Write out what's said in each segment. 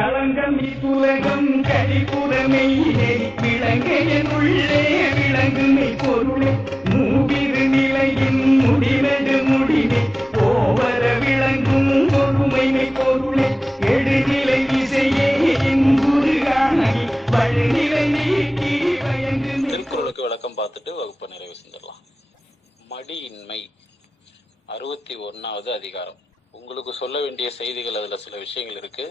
களங்கம் இப்புலகம் கழிப்புறமை விளங்கையன் உள்ளே விளங்குமை பொருளே மூவிரு நிலையின் முடிவது முடிவே ஓவர விளங்கும் பொறுமைமை பொருளே எடுநிலை இசையே இன்புருகாகி வழுநிலை நீக்கி வயங்குமை. திருக்குறளுக்கு விளக்கம் பார்த்துட்டு வகுப்பை நிறைவு செஞ்சிடலாம். மடியின்மை 61வது அதிகாரம். உங்களுக்கு சொல்ல வேண்டிய செய்திகள், அதுல சில விஷயங்கள் இருக்கு,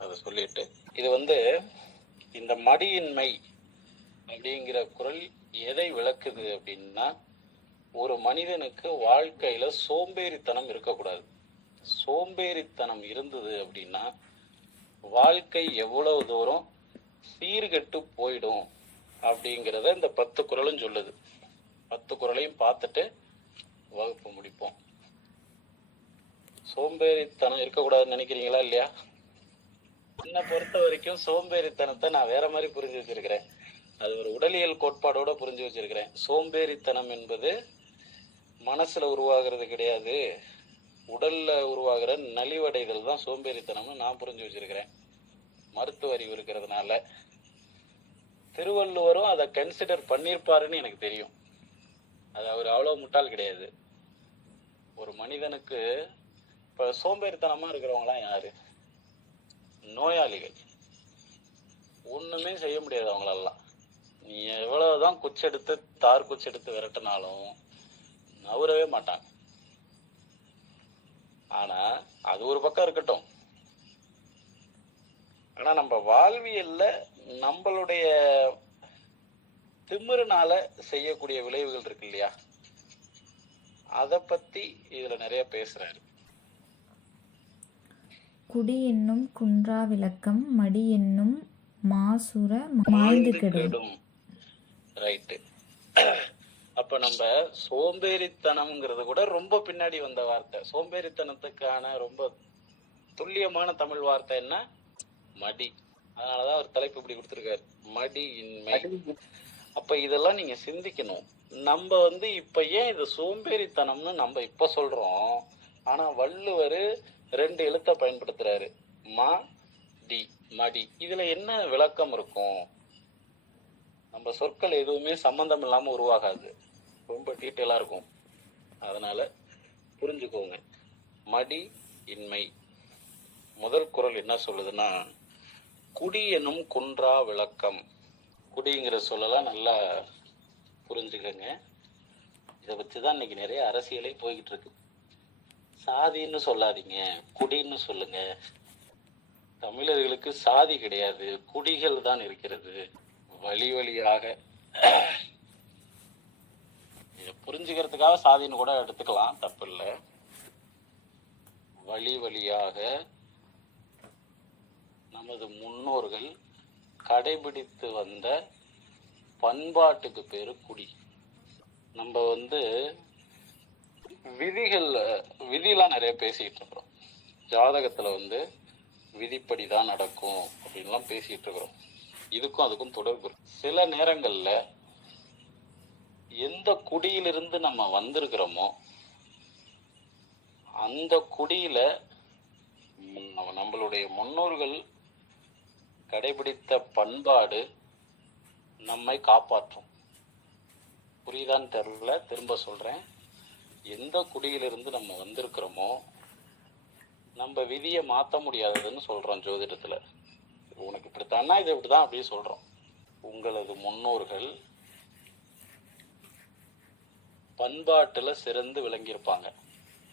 அதை சொல்லிட்டு இது இந்த மடியின்மை அப்படிங்கிற குறள் எதை விளக்குது அப்படின்னா, ஒரு மனிதனுக்கு வாழ்க்கையில சோம்பேறித்தனம் இருக்கக்கூடாது. சோம்பேறித்தனம் இருந்தது அப்படின்னா வாழ்க்கை எவ்வளவு தூரம் சீர்கெட்டு போயிடும் அப்படிங்கிறத இந்த 10 குறளும் சொல்லுது. 10 குறளையும் பார்த்துட்டு வகுப்பு முடிப்போம். சோம்பேறித்தனம் இருக்கக்கூடாதுன்னு நினைக்கிறீங்களா இல்லையா? என்னை பொறுத்த வரைக்கும் சோம்பேறித்தனத்தை நான் வேற மாதிரி புரிஞ்சு வச்சிருக்கிறேன். அது ஒரு உடலியல் கோட்பாடோட புரிஞ்சு வச்சிருக்கிறேன். சோம்பேறித்தனம் என்பது மனசுல உருவாகிறது கிடையாது, உடல்ல உருவாகிற நலிவடைதல் தான் சோம்பேறித்தனம்னு நான் புரிஞ்சு வச்சிருக்கிறேன். மருத்துவ அறிவு இருக்கிறதுனால திருவள்ளுவரும் அதை கன்சிடர் பண்ணியிருப்பாருன்னு எனக்கு தெரியும். அது அவர் அவ்வளவு முட்டாள் கிடையாது. ஒரு மனிதனுக்கு இப்ப சோம்பேறித்தனமா இருக்கிறவங்களாம் யாரு? நோயாளிகள். ஒண்ணுமே செய்ய முடியாது அவங்களெல்லாம். நீ எவ்வளவுதான் குச்செடுத்து தார் குச்செடுத்து விரட்டினாலும் நவரவே மாட்டாங்க. ஆனா அது ஒரு பக்கம் இருக்கட்டும். ஆனா நம்ம வாழ்வியல்ல நம்மளுடைய திமிருனால செய்யக்கூடிய விளைவுகள் இருக்கு இல்லையா, அத பத்தி இதுல நிறைய பேசுறாரு. குடி என்னும் குன்றா விளக்கம் மடி என்னும் மாசுர மாய்ந்து கெடும். ரைட்டு. அப்ப நம்ம சோம்பேறித்தனம்ங்கிறது கூட ரொம்ப பின்னாடி வந்த வார்த்தை. சோம்பேறித்தனத்துக்கான ரொம்ப துல்லியமான தமிழ் வார்த்தை என்ன? மடி. அதனாலதான் ஒரு தலைப்பு இப்படி கொடுத்திருக்காரு, மடியின்மை. அப்ப இதெல்லாம் நீங்க சிந்திக்கணும். நம்ம இப்ப ஏன் இது சோம்பேறித்தனம்னு நம்ம இப்ப சொல்றோம், ஆனா வள்ளுவர் 2 எழுத்தை பயன்படுத்துறாரு, மா டி, மடி. இதுல என்ன விளக்கம் இருக்கும்? நம்ம சொற்கள் எதுவுமே சம்பந்தம் இல்லாம உருவாகாது, ரொம்ப டீட்டெயிலா இருக்கும். அதனால புரிஞ்சுக்கோங்க. மடி இன்மை. முதல் குறள் என்ன சொல்லுதுன்னா, குடி எனும் குன்றா விளக்கம். குடிங்கிற சொல்லலாம் நல்லா புரிஞ்சுக்கங்க. இதை வச்சுதான் இன்னைக்கு நிறைய அரசியலே போய்கிட்டு இருக்கு. சாதின்னு சொல்லாதீங்க, குடின்னு சொல்லுங்க. தமிழர்களுக்கு சாதி கிடையாது, குடிகள் தான் இருக்கிறது. வழி வழியாக இதை புரிஞ்சுக்கிறதுக்காக சாதின்னு கூட எடுத்துக்கலாம், தப்பு இல்லை. வழி வழியாக நமது முன்னோர்கள் கடைபிடித்து வந்த பண்பாட்டுக்கு பேரு குடி. நம்ம விதியெல்லாம் நிறைய பேசிட்டு இருக்கிறோம். ஜாதகத்துல விதிப்படிதான் நடக்கும் அப்படின்லாம் பேசிட்டு இருக்கிறோம். இதுக்கும் அதுக்கும் தொடர்பு இருக்கு. சில நேரங்கள்ல எந்த குடியிலிருந்து நம்ம வந்திருக்கிறோமோ அந்த குடியில நம்மளுடைய முன்னோர்கள் கடைபிடித்த பண்பாடு நம்மை காப்பாற்றும். புரியுதான்னு தெரியல, திரும்ப சொல்றேன். எந்த குடியிலிருந்து நம்ம வந்திருக்கிறோமோ நம்ம விதியை மாற்ற முடியாததுன்னு சொல்றோம் ஜோதிடத்துல. உனக்கு இப்படித்தானா, இது இப்படிதான் அப்படியே சொல்றோம். உங்களது முன்னோர்கள் பண்பாட்டுல சிறந்து விளங்கியிருப்பாங்க.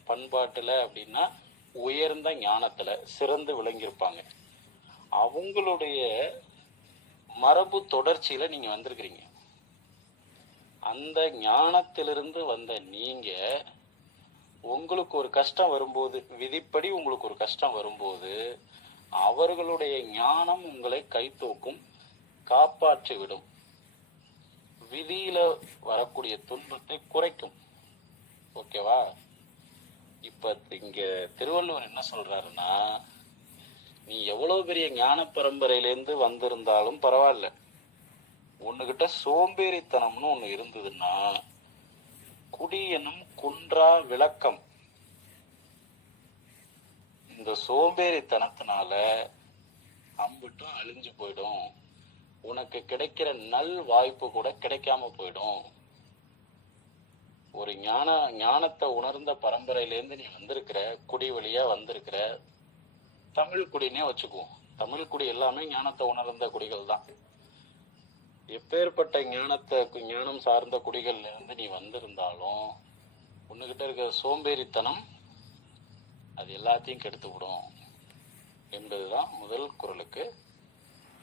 பண்பாட்டுல அப்படின்னா உயர்ந்த ஞானத்துல சிறந்து விளங்கியிருப்பாங்க. அவங்களுடைய மரபு தொடர்ச்சியில நீங்க வந்திருக்கிறீங்க. அந்த ஞானத்திலிருந்து வந்த நீங்க உங்களுக்கு ஒரு கஷ்டம் வரும்போது, விதிப்படி உங்களுக்கு ஒரு கஷ்டம் வரும்போது, அவர்களுடைய ஞானம் உங்களை கை தூக்கும், காப்பாற்றி விடும். விதியில வரக்கூடிய துன்பத்தை குறைக்கும். ஓகேவா? இப்ப இங்க திருவள்ளுவர் என்ன சொல்றாருன்னா, நீ எவ்வளவு பெரிய ஞான பரம்பரையிலேருந்து வந்திருந்தாலும் பரவாயில்ல, உன்னுகிட்ட சோம்பேறித்தனம்னு ஒண்ணு இருந்ததுன்னா, குடி எனும் குன்றா விளக்கம். இந்த சோம்பேறித்தனத்தினால அம்புட்டும் அழிஞ்சு போயிடும். உனக்கு கிடைக்கிற நல் வாய்ப்பு கூட கிடைக்காம போயிடும். ஒரு ஞானத்தை உணர்ந்த பரம்பரையிலேருந்து நீ வந்திருக்கிற, குடி வழியா வந்திருக்கிற, தமிழ் குடினே வச்சுக்குவோம். தமிழ் குடி எல்லாமே ஞானத்தை உணர்ந்த குடிகள் தான். எப்பேற்பட்ட ஞானம் சார்ந்த குடிகள்ல இருந்து நீ வந்திருந்தாலும் உன்னுகிட்ட இருக்கிற சோம்பேறித்தனம் அது எல்லாத்தையும் கெடுத்து விடும் என்பதுதான் முதல் குறளுக்கு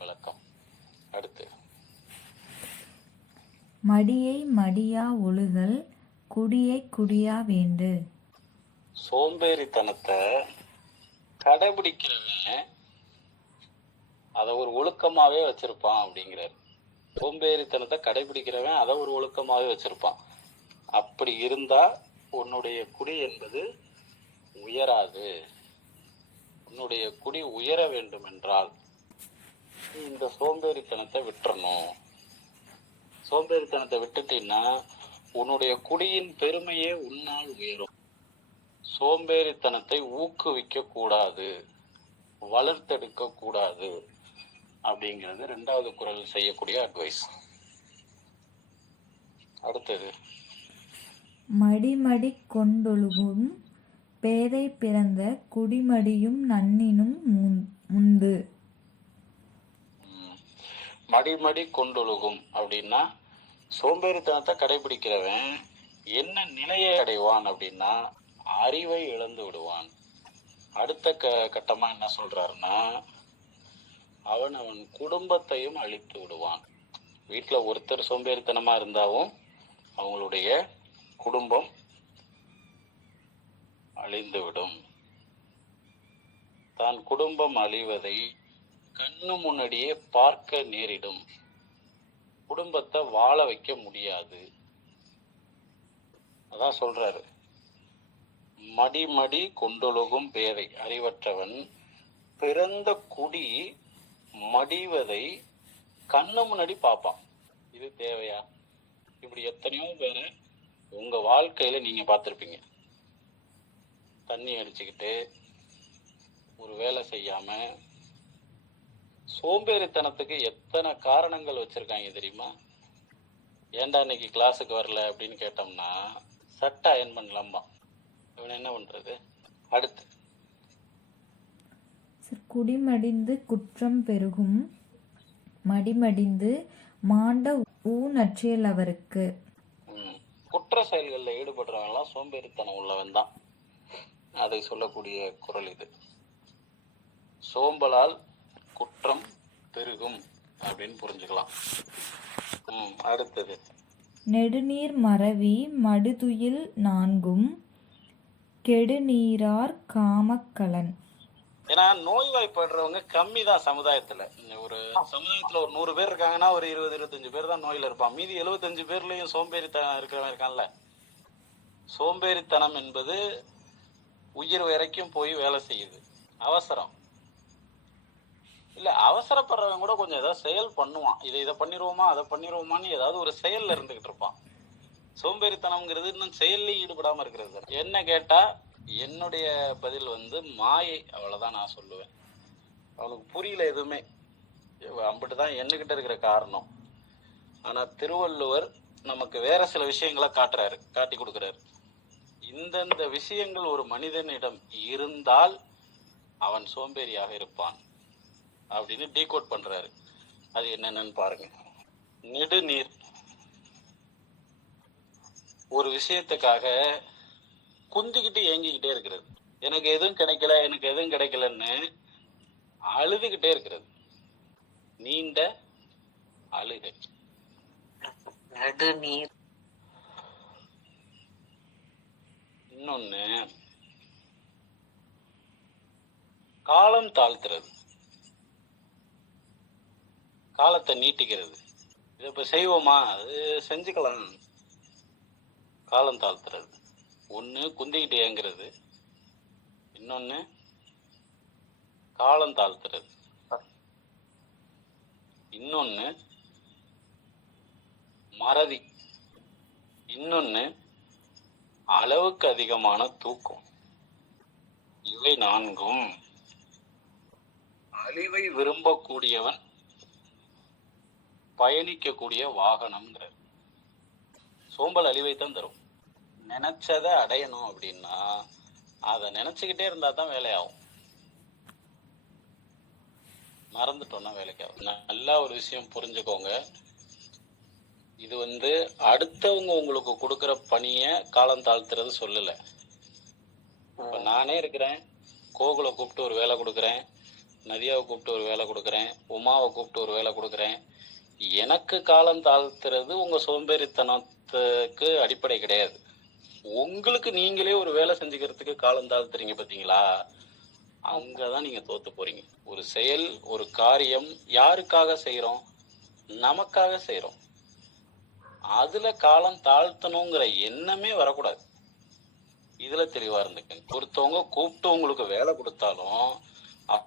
விளக்கம். அடுத்து, மடியை மடியா ஒழுகல் குடியை குடியா வேண்டு. சோம்பேறித்தனத்தை கடைபிடிக்கிறவன் அதை ஒரு ஒழுக்கமாவே வச்சிருப்பான் அப்படிங்கிறார். சோம்பேறித்தனத்தை கடைபிடிக்கிறவன் அதை ஒரு ஒழுக்கமாவே வச்சிருப்பான். அப்படி இருந்தா உன்னுடைய குடி என்பது உயராது. உன்னுடைய குடி உயர வேண்டும் என்றால் இந்த சோம்பேறித்தனத்தை விட்டுறணும். சோம்பேறித்தனத்தை விட்டுட்டீங்கன்னா உன்னுடைய குடியின் பெருமையே உன்னால் உயரும். சோம்பேறித்தனத்தை ஊக்குவிக்க கூடாது, வளர்த்தெடுக்க கூடாது அப்படிங்கிறது 2வது குறள் செய்யக்கூடிய அட்வைஸ். அடுத்தது, மடிமடி கொண்டொழுகும் பேதை பிறந்த குடிமடியும் நன்னினும் முந்து. மடிமடி கொண்டொழுகும் அப்படின்னா சோம்பேறித்தனத்தை கடைபிடிக்கிறவன் என்ன நிலையை அடைவான் அப்படின்னா அறிவை இழந்து விடுவான். அடுத்த கட்டமா என்ன சொல்றாருன்னா அவன் குடும்பத்தையும் அழித்து விடுவான். வீட்டுல ஒருத்தர் சோம்பேறித்தனமா இருந்தாவும் அவங்களுடைய குடும்பம் அழிந்துவிடும். தான் குடும்பம் அழிவதை கண்ணு முன்னாடியே பார்க்க நேரிடும். குடும்பத்தை வாழ வைக்க முடியாது. அதான் சொல்றாரு, மடிமடி கொண்டொழுகும் பேதை, அறிவற்றவன் பிறந்த குடி மடிவதை கண்ணு முன்னாடி பார்ப்பான். இது தேவையா? இப்படி எத்தனையோ பேரை உங்க வாழ்க்கையில நீங்க பார்த்திருப்பீங்க. தண்ணி அடிச்சுக்கிட்டு ஒரு வேலை செய்யாம சோம்பேறித்தனத்துக்கு எத்தனை காரணங்கள் வச்சிருக்காங்க தெரியுமா? ஏன்டா இன்னைக்கு கிளாஸுக்கு வரல அப்படின்னு கேட்டோம்னா சட்டை அயன் பண்ணலாமா, இவன் என்ன பண்றது? அடுத்து, குடிமடிந்து குற்றம் பெருகும் மடிமடிந்து மாண்ட ஊனற்றியல் அவருக்கு. குற்ற செயல்களில் ஈடுபடுறவன் எல்லாம் சோம்பேறித்தனம் உள்ளவன் தான். அதை சொல்லக்கூடிய குறள் இது. சோம்பலால் குற்றம் பெருகும் அப்படின்னு புரிஞ்சுக்கலாம். அடுத்தது, நெடுநீர் மறவி மடுதுயில் நான்கும் கெடுநீரார் காமக்கலன். ஏன்னா நோய்வாய்ப்படுறவங்க கம்மி தான் சமுதாயத்துல. ஒரு சமுதாயத்துல ஒரு 100 பேர் இருக்காங்கன்னா ஒரு 20-25 பேர் தான் நோயில இருப்பான். மீதி 75 பேர்லயும் சோம்பேறித்தனம் இருக்கிறவன் இருக்கான்ல. சோம்பேறித்தனம் என்பது உயிர் வரைக்கும் போய் வேலை செய்யுது. அவசரம் இல்ல, அவசரப்படுறவன் கூட கொஞ்சம் ஏதாவது செயல் பண்ணுவான். இதை பண்ணிடுவோமா அதை பண்ணிடுவோமான்னு ஏதாவது ஒரு செயல்ல இருந்துகிட்டு இருப்பான். சோம்பேறித்தனம்ங்கிறது இன்னும் செயல்லையும் ஈடுபடாம இருக்கிறது. என்ன கேட்டா என்னுடைய பதில் மாயை, அவ்வளவுதான் நான் சொல்லுவேன். அவனுக்கு புரியல எதுவுமே, அம்பிட்டுதான் என்னகிட்ட இருக்கிற காரணம். ஆனா திருவள்ளுவர் நமக்கு வேற சில விஷயங்களை காட்டி கொடுக்கிறாரு. இந்தந்த விஷயங்கள் ஒரு மனிதனிடம் இருந்தால் அவன் சோம்பேறியாக இருப்பான் அப்படின்னு டீகோட் பண்றாரு. அது என்னன்னு பாருங்க. நெடுநீர், ஒரு விஷயத்துக்காக குந்திக்கிட்டு ஏங்கிக்கிட்டே இருக்கிறது. எனக்கு எதுவும் கிடைக்கலன்னு அழுதுகிட்டே இருக்கிறது. நீண்ட அழுகை. நடுநீர். இன்னொன்னு காலம் தாழ்த்துறது, காலத்தை நீட்டிக்கிறது. இதை இப்ப செய்வோமா, அது செஞ்சுக்கலாம். காலம் தாழ்த்துறது. ஒண்ணு குந்திக்கிட்டு ஏங்குறது, இன்னொன்னு காலம் தாழ்த்துறது, இன்னொன்னு மறதி, இன்னொன்னு அளவுக்கு அதிகமான தூக்கம். இவை 4ம் அழிவை விரும்பக்கூடியவன் பயணிக்கக்கூடிய வாகனம்ங்கிற. சோம்பல் அழிவைத்தான் தரும். நினைச்சதை அடையணும் அப்படின்னா அதை நினைச்சுக்கிட்டே இருந்தா தான் வேலையாகும். மறந்துட்டோம்னா வேலைக்காகும். நல்லா ஒரு விஷயம் புரிஞ்சுக்கோங்க. இது அடுத்தவங்க உங்களுக்கு கொடுக்குற பணிய காலம் தாழ்த்துறது சொல்லல. இப்ப நானே இருக்கிறேன், கோகுலை கூப்பிட்டு ஒரு வேலை கொடுக்குறேன், நதியாவை கூப்பிட்டு ஒரு வேலை கொடுக்குறேன், உமாவை கூப்பிட்டு ஒரு வேலை கொடுக்குறேன். எனக்கு காலம் தாழ்த்துறது உங்க சோம்பேறித்தனத்துக்கு அடிப்படை கிடையாது. உங்களுக்கு நீங்களே ஒரு வேலை செஞ்சுக்கிறதுக்கு காலம் தாழ்த்துறீங்க பாத்தீங்களா, அங்கதான் நீங்க தோத்து போறீங்க. ஒரு செயல், ஒரு காரியம் யாருக்காக செய்யறோம்? நமக்காக செய்யறோம். அதுல காலம் தாழ்த்தணுங்கிற எண்ணமே வரக்கூடாது. இதுல தெளிவா இருந்துக்கங்க. ஒருத்தவங்க கூப்பிட்டு உங்களுக்கு வேலை கொடுத்தாலும்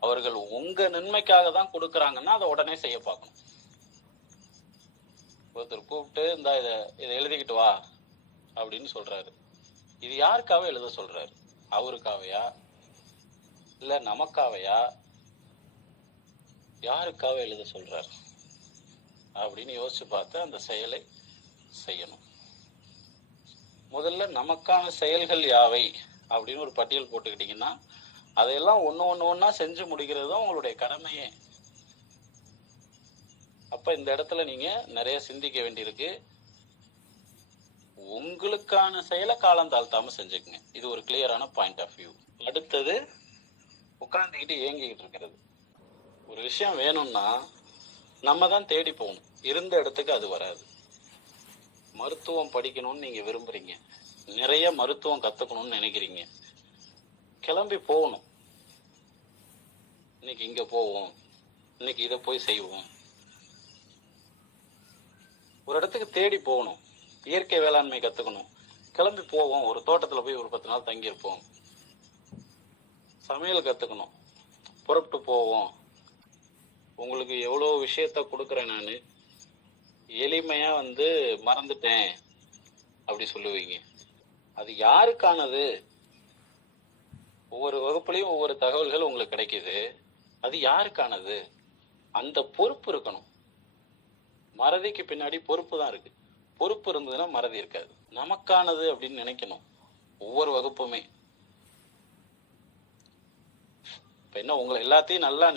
அவர்கள் உங்க நன்மைக்காக தான் கொடுக்கறாங்கன்னா அதை உடனே செய்ய பார்க்கணும். ஒருத்தர் கூப்பிட்டு இதை எழுதிக்கிட்டு வா அப்படின்னு சொல்றாரு. இது யாருக்காக எழுத சொல்றாரு? அவருக்காவையா இல்ல நமக்காவையா? யாருக்காக எழுத சொல்றாரு அப்படின்னு யோசிச்சு பார்த்து அந்த செயலை செய்யணும். முதல்ல நமக்கான செயல்கள் யாவை அப்படின்னு ஒரு பட்டியல் போட்டுக்கிட்டீங்கன்னா அதையெல்லாம் ஒண்ணா செஞ்சு முடிக்கிறது தான் உங்களுடைய கடமையே. அப்ப இந்த இடத்துல நீங்க நிறைய சிந்திக்க வேண்டியிருக்கு. உங்களுக்கான செயலை காலம் தாழ்த்தாம செஞ்சுக்குங்க. இது ஒரு கிளியரான பாயிண்ட் ஆஃப் வியூ. அடுத்தது உட்கார்ந்துக்கிட்டு ஏங்கிக்கிட்டு இருக்கிறது. ஒரு விஷயம் வேணும்னா நம்ம தான் தேடி போகணும். இருந்த இடத்துக்கு அது வராது. மருத்துவம் படிக்கணும்னு நீங்க விரும்புறீங்க, நிறைய மருத்துவம் கத்துக்கணும்னு நினைக்கிறீங்க, கிளம்பி போகணும். இன்னைக்கு இங்க போவோம், இன்னைக்கு இதை போய் செய்வோம். ஒரு இடத்துக்கு தேடி போகணும். இயற்கை வேளாண்மை கத்துக்கணும், கிளம்பி போவோம். ஒரு தோட்டத்துல போய் ஒரு 10 நாள் தங்கி இருப்போம். சமையல் கத்துக்கணும், புறப்பட்டு போவோம். உங்களுக்கு எவ்வளவு விஷயத்த கொடுக்குறேன் நானு, எளிமையா மறந்துட்டேன் அப்படி சொல்லுவீங்க. அது யாருக்கானது? ஒவ்வொரு வகுப்புலையும் ஒவ்வொரு தகவல்கள் உங்களுக்கு கிடைக்குது. அது யாருக்கானது? அந்த பொறுப்பு இருக்கணும். மறதிக்கு பின்னாடி பொறுப்பு தான் இருக்கு. பொறுப்பு இருந்ததுன்னா மறதி இருக்காது. நமக்கானது அப்படின்னு நினைக்கணும் ஒவ்வொரு வகுப்புமே. இப்ப என்ன, உங்களை எல்லாத்தையும் நல்லா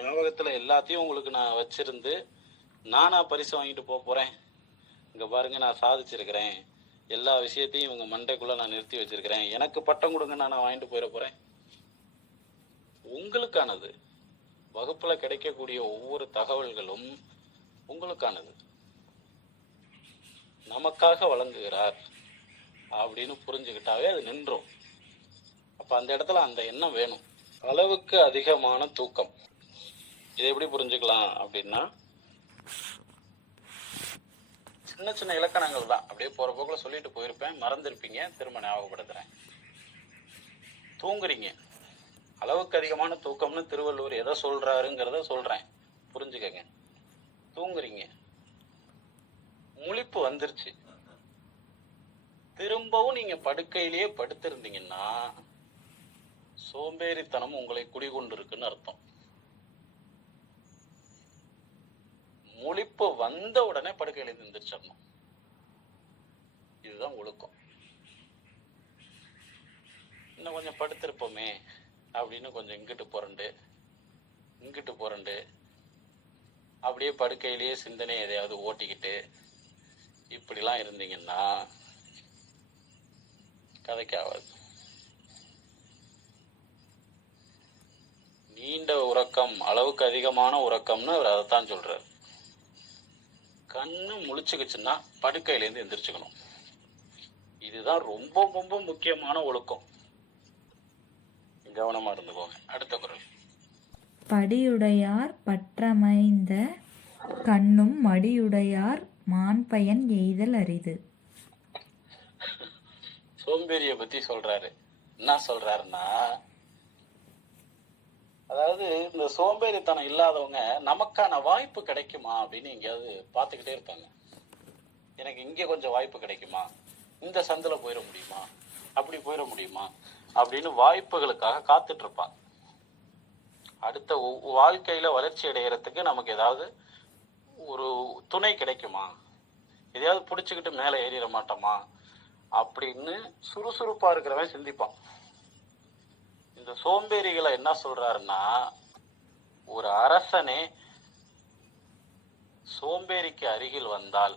ஞாபகத்துல எல்லாத்தையும் உங்களுக்கு நான் வச்சிருந்து நானா பரிசு வாங்கிட்டு போறேன், இங்க பாருங்க நான் சாதிச்சிருக்கிறேன், எல்லா விஷயத்தையும் இவங்க மண்டைக்குள்ள நான் நிறுத்தி வச்சிருக்கிறேன், எனக்கு பட்டம் கொடுங்க நான் வாங்கிட்டு போயிட போறேன்? உங்களுக்கானது. வகுப்புல கிடைக்கக்கூடிய ஒவ்வொரு தகவல்களும் உங்களுக்கானது. நமக்காக வழங்குகிறார் அப்படின்னு புரிஞ்சுக்கிட்டாவே அது நின்றும். அப்ப அந்த இடத்துல அந்த எண்ணம் வேணும். அளவுக்கு அதிகமான தூக்கம். இதை எப்படி புரிஞ்சுக்கலாம் அப்படின்னா, சின்ன சின்ன இலக்கணங்கள் தான், அப்படியே போற போக்குல சொல்லிட்டு போயிருப்பேன், மறந்துருப்பீங்க, திரும்ப ஞாபகப்படுத்துறேன். தூங்குறீங்க. அளவுக்கு அதிகமான தூக்கம்னு திருவள்ளுவர் எதை சொல்றாருங்கிறத சொல்றேன், புரிஞ்சுக்கங்க. தூங்குறீங்க, முழிப்பு வந்துருச்சு, திரும்பவும் நீங்க படுக்கையிலேயே படுத்திருந்தீங்கன்னா சோம்பேறித்தனம் உங்களை குடிகொண்டு இருக்குன்னு அர்த்தம். முழிப்பு வந்த உடனே படுக்கையில எந்திரிச்சிடணும். இதுதான் ஒழுக்கம். இன்னும் கொஞ்சம் படுத்திருப்போமே அப்படின்னு கொஞ்சம் இங்கிட்டு புரண்டு அப்படியே படுக்கையிலேயே சிந்தனை எதையாவது ஓட்டிக்கிட்டு இப்படிலாம் இருந்தீங்கன்னா கதைக்கு ஆகாது. நீண்ட உறக்கம், அளவுக்கு அதிகமான உறக்கம்னு அவர் அதைத்தான் சொல்றாரு. கண்ணு முழிச்சுக்குச்சுன்னா படுக்கையில இருந்து எந்திரிச்சுக்கணும். இதுதான் ரொம்ப ரொம்ப முக்கியமான ஒழுக்கம். கவனமா இருந்துக்கோங்க. அடுத்த குறள். படியுடையார் பற்றமைந்த கண்ணும் மடியுடையார் மான்பயன் எய்தல் அரிது. சோம்பேறிய பத்தி சொல்றாரு. என்ன சொல்றாருன்னா, அதாவது இந்த சோம்பேறித்தனம் இல்லாதவங்க நமக்கான வாய்ப்பு கிடைக்குமா அப்படின்னு எங்கேயாவது பார்த்துக்கிட்டே இருப்பாங்க. எனக்கு இங்கே கொஞ்சம் வாய்ப்பு கிடைக்குமா, இந்த சந்தில போயிட முடியுமா, அப்படி போயிட முடியுமா அப்படின்னு வாய்ப்புகளுக்காக காத்துட்டு இருப்பாங்க. அடுத்த வாழ்க்கையில வளர்ச்சி அடைகிறதுக்கு நமக்கு ஏதாவது ஒரு துணை கிடைக்குமா, எதையாவது பிடிச்சுக்கிட்டு மேலே ஏறிட மாட்டோமா அப்படின்னு சுறுசுறுப்பா இருக்கிறவன் சிந்திப்பான். இந்த சோம்பேறிகளை என்ன சொல்றாருன்னா, ஒரு அரசனே சோம்பேறிக்கு அருகில் வந்தால்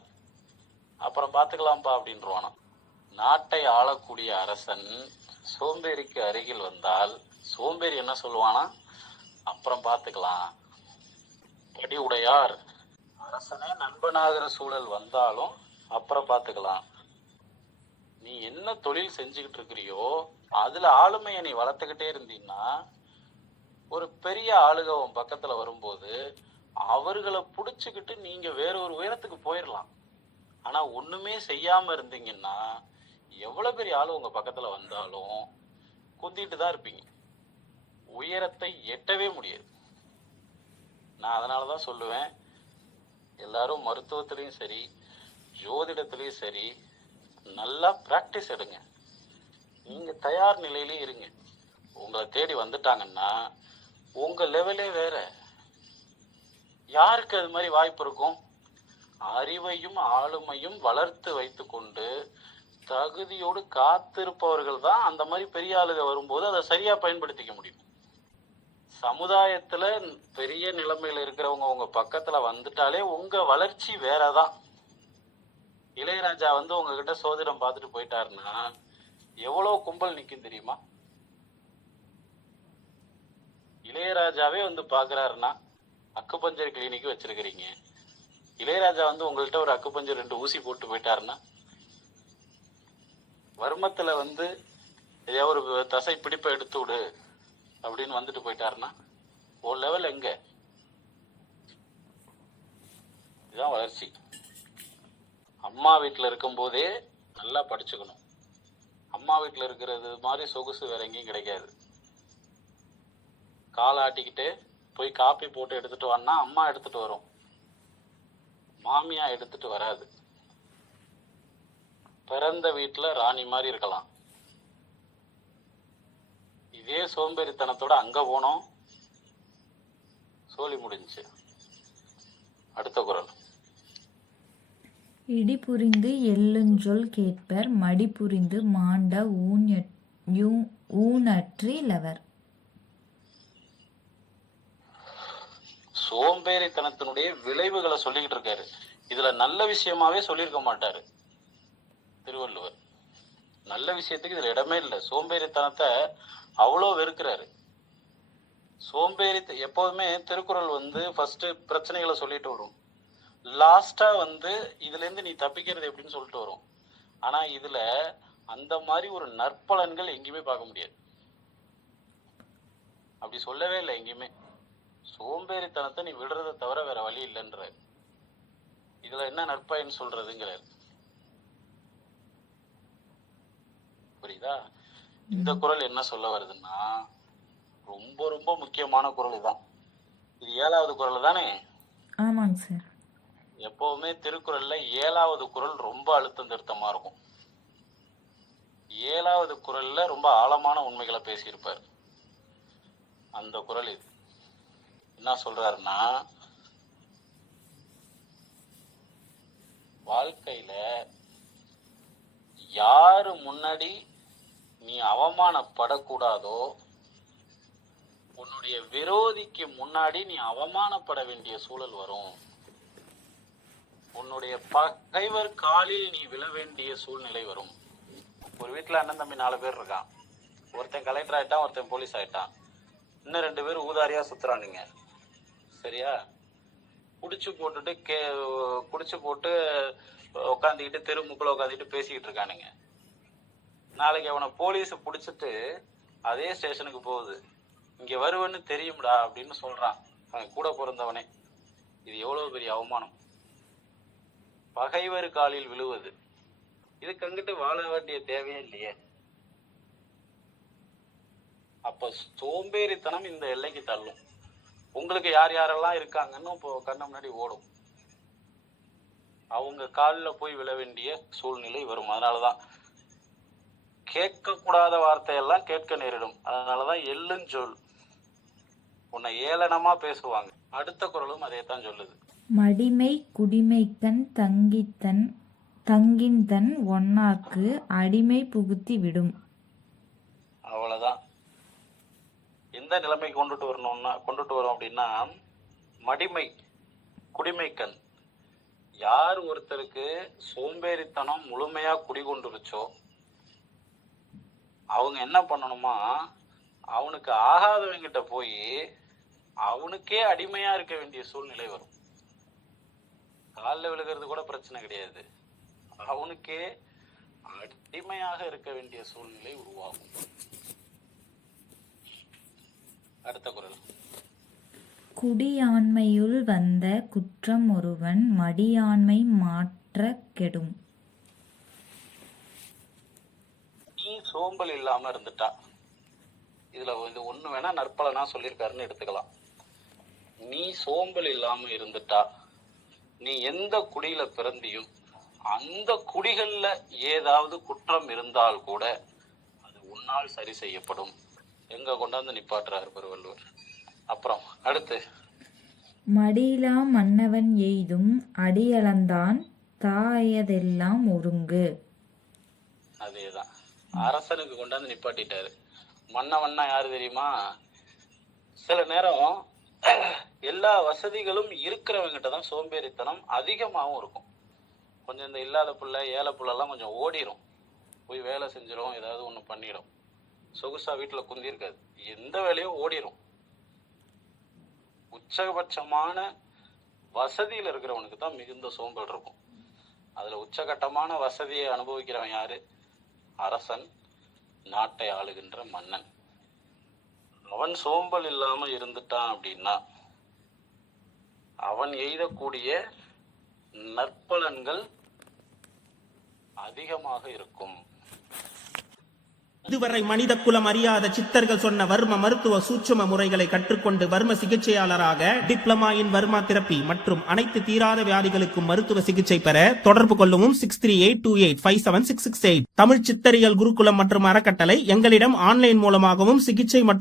அப்புறம் பாத்துக்கலாம்ப்பா அப்படின்றானா. நாட்டை ஆளக்கூடிய அரசன் சோம்பேறிக்கு அருகில் வந்தால் சோம்பேறி என்ன சொல்லுவானா, அப்புறம் பாத்துக்கலாம். படி உடையார் அரசனே நண்பனாகிற சூழல் வந்தாலும் அப்புறம் பாத்துக்கலாம். நீ என்ன தொழில் செஞ்சுக்கிட்டு இருக்கிறியோ அதுல ஆளுமையை நீ வளர்த்துக்கிட்டே இருந்தீங்கன்னா ஒரு பெரிய ஆளுக உன் பக்கத்துல வரும்போது அவர்களை புடிச்சுக்கிட்டு நீங்க வேற ஒரு உயரத்துக்கு போயிடலாம். ஆனா ஒண்ணுமே செய்யாம இருந்தீங்கன்னா எவ்வளவு பெரிய ஆளு உங்க பக்கத்துல வந்தாலும் குந்திட்டு தான் இருப்பீங்க, உயரத்தை எட்டவே முடியாது. நான் அதனாலதான் சொல்லுவேன், எல்லாரும் மருத்துவத்திலையும் சரி ஜோதிடத்திலையும் சரி நல்லா பிராக்டிஸ் எடுங்க. நீங்க தயார் நிலையிலே இருங்க. உங்களை தேடி வந்துட்டாங்கன்னா உங்க லெவலே வேற. யாருக்கு அது மாதிரி வாய்ப்பு இருக்கும்? அறிவையும் ஆளுமையும் வளர்த்து வைத்து கொண்டு தகுதியோடு காத்திருப்பவர்கள் தான் அந்த மாதிரி பெரிய ஆளுக வரும்போது அதை சரியா பயன்படுத்திக்க முடியும். சமுதாயத்துல பெரிய நிலைமையில இருக்கிறவங்க உங்க பக்கத்துல வந்துட்டாலே உங்க வளர்ச்சி வேறதான். இளையராஜா உங்ககிட்ட சோதிடம் பார்த்துட்டு போயிட்டாருன்னா எவ்வளவு கும்பல் நிக்கும் தெரியுமா? இளையராஜாவே பாக்குறாருன்னா அக்குபஞ்சர் கிளினிக் வச்சிருக்கிறீங்க, இளையராஜா உங்கள்கிட்ட ஒரு அக்குபஞ்சர் 2 ஊசி போட்டு போயிட்டாருன்னா, வர்மத்துல ஏதாவது ஒரு தசை பிடிப்பை எடுத்து விடு அப்படின்னு வந்துட்டு போயிட்டாருன்னா ஒரு லெவல் எங்க? இதுதான் வளர்ச்சி. அம்மா வீட்டுல இருக்கும் போதே நல்லா படிச்சுக்கணும். அம்மா வீட்டுல இருக்கிறது மாதிரி சொகுசு வேற எங்கேயும் கிடைக்காது. காலை ஆட்டிக்கிட்டு போய் காப்பி போட்டு எடுத்துட்டு வான்னா அம்மா எடுத்துட்டு வரும், மாமியா எடுத்துட்டு வராது. பிறந்த வீட்டுல ராணி மாதிரி இருக்கலாம். இதே சோம்பேறித்தனத்தோட அங்க போனோம், சோலி முடிஞ்சு. அடுத்த குறள். இடி புரிந்து எள்ளுஞ்சொல் கேட்பர் மடி புரிந்து மாண்ட ஊனற்றிலவர். சோம்பேறித்தனத்தினுடைய விளைவுகளை சொல்லிக்கிட்டு இருக்காரு. இதுல நல்ல விஷயமாவே சொல்லியிருக்க மாட்டாரு திருவள்ளுவர். நல்ல விஷயத்துக்கு இதுல இடமே இல்லை. சோம்பேறித்தனத்தை அவ்வளோ வெறுக்கிறாரு. எப்போதுமே திருக்குறள் ஃபர்ஸ்ட் பிரச்சனைகளை சொல்லிட்டு வரும், லாஸ்டா இதுல இருந்து நீ தப்பிக்கிறது எப்படின்னு சொல்லிட்டு வரும். ஆனா இதுல அந்த மாதிரி ஒரு நற்பலன்கள் எங்கேயுமே பார்க்க முடியாது. அப்படி சொல்லவே இல்லை எங்கேயுமே. சோம்பேறித்தனத்தை நீ விடுறதை தவிர வேற வழி இல்லைன்ற. இதுல என்ன நற்பயன் சொல்றதுங்கிறார். புரியுதா? இந்த குறள் என்ன சொல்ல வருதுன்னா ரொம்ப ரொம்ப முக்கியமான குறள் தான். இது 7வது குறள் தானே? ஆமாங்க சார். எப்பவுமே திருக்குறள்ல 7வது குறள் ரொம்ப அழுத்தம் திருத்தமா இருக்கும். 7வது குறள்ல ரொம்ப ஆழமான உண்மைகளை பேசியிருப்பார். அந்த குறள் இது. என்ன சொல்றாருன்னா, வாழ்க்கையில யாரு முன்னாடி நீ அவமானப்படக்கூடாதோ, உன்னுடைய விரோதிக்கு முன்னாடி நீ அவமானப்பட வேண்டிய சூழல் வரும். உன்னுடைய பகைவர் காலில் நீ விழ வேண்டிய சூழ்நிலை வரும். ஒரு வீட்டுல அண்ணன் தம்பி 4 பேர் இருக்கான். ஒருத்தன் கலெக்டர் ஆயிட்டான், ஒருத்தன் போலீஸ் ஆயிட்டான். இன்னும் 2 பேர் ஊதாரியா சுத்துறானுங்க. சரியா? குடிச்சு போட்டு உட்காந்துக்கிட்டு தெருமுக்குள்ள உட்காந்துக்கிட்டு பேசிக்கிட்டு இருக்கானுங்க. நாளைக்கு அவனை போலீஸ் பிடிச்சிட்டு அதே ஸ்டேஷனுக்கு போகுது. இங்க வருவன்னு தெரியும்டா அப்படின்னு சொல்றான் அவன் கூட பிறந்தவனே. இது எவ்வளவு பெரிய அவமானம்! பகைவர் காலில் விழுவது. இதுக்கு அங்கிட்டு வாழ வேண்டிய தேவையே இல்லையே. அப்ப சோம்பேறித்தனம் இந்த எல்லைக்கு தள்ளும். உங்களுக்கு யார் யாரெல்லாம் இருக்காங்கன்னு இப்போ கண்ண முன்னாடி ஓடும். அவங்க காலில் போய் விழ வேண்டிய சூழ்நிலை வரும். அதனாலதான் கேட்க கூடாத வார்த்தையெல்லாம் கேட்க நேரிடும். அதனாலதான் எள்ளுஞ்சொல் உன்னை ஏளனமா பேசுவாங்க. அடுத்த குறளும் அதே தான் சொல்லுது. மடிமை குடிமைக்கண் தங்கின்தன் ஒன்னார்க்கு அடிமை புகுத்தி விடும். அவ்வளவுதான். எந்த நிலைமை கொண்டுட்டு வரும் அப்படின்னா, மடிமை குடிமைக்கண். யார் ஒருத்தருக்கு சோம்பேறித்தனம் முழுமையா குடிகொண்டுருச்சோ அவங்க என்ன பண்ணணுமா, அவனுக்கு ஆகாதவங்கிட்ட போய் அவனுக்கே அடிமையா இருக்க வேண்டிய சூழ்நிலை வரும். காலில் விழுகிறது கூட பிரச்சனை கிடையாது, அவனுக்கே அடிமையாக இருக்க வேண்டிய சூழ்நிலை உருவாகும். அடுத்த குறள். குடியாண்மையுள் வந்த குற்றம் ஒருவன் மடியாண்மை மாற்ற கெடும். நீ சோம்பல் இல்லாம இருந்துட்டா, இதுல இது ஒண்ணு வேணா நற்பலனா சொல்லியிருக்காருன்னு எடுத்துக்கலாம். நீ சோம்பல் இல்லாம இருந்துட்டா, நீ எந்த குடியில பிறந்தியும் அந்த குடிகள்ல ஏதாவது குற்றம் இருந்தால் கூட அது உன்னால் சரி செய்யப்படும். எங்க கொண்டாந்து நிப்பாட்டுறாரு பெருவள்ளுவர். அப்புறம் அடுத்து, மடியிலா மன்னவன் எய்தும் அடியளந்தான் தாயதெல்லாம் ஒருங்கு. அதேதான், அரசனுக்கு கொண்டாந்து நிப்பாட்டிட்டாரு. மன்னவன்னா யாரு தெரியுமா? சில நேரம் எல்லா வசதிகளும் இருக்கிறவங்கிட்ட தான் சோம்பேறித்தனம் அதிகமாகவும் இருக்கும். கொஞ்சம் இந்த இல்லாத புள்ள ஏழை புள்ளெல்லாம் கொஞ்சம் ஓடிடும், போய் வேலை செஞ்சிடும், ஏதாவது ஒன்று பண்ணிடும். சொகுசா வீட்டில் குந்தி இருக்காது, எந்த வேலையும் ஓடிடும். உச்சபட்சமான வசதியில் இருக்கிறவனுக்கு தான் மிகுந்த சோம்பல் இருக்கும். அதுல உச்சகட்டமான வசதியை அனுபவிக்கிறவன் யாரு? அரசன், நாட்டை ஆளுகின்ற மன்னன். அவன் சோம்பல் இல்லாம இருந்துட்டான் அப்படின்னா அவன் எய்தக்கூடிய நற்பலன்கள் அதிகமாக இருக்கும். இதுவரை மனித குலம் அறியாத சித்தர்கள் சொன்ன வர்ம மருத்துவ சூட்சும முறைகளை கற்றுக்கொண்டு வர்ம சிகிச்சையாளராக டிப்ளமா இன் வர்மா தெரப்பி மற்றும் அனைத்து தீராத வியாதிகளுக்கும் மருத்துவ சிகிச்சை பெற தொடர்பு கொள்ளவும் 6382857668. தமிழ் சித்தரியல் குருகுலம் மற்றும் அறக்கட்டளை எங்களிடம் ஆன்லைன் மூலமாகவும் சிகிச்சை மற்றும்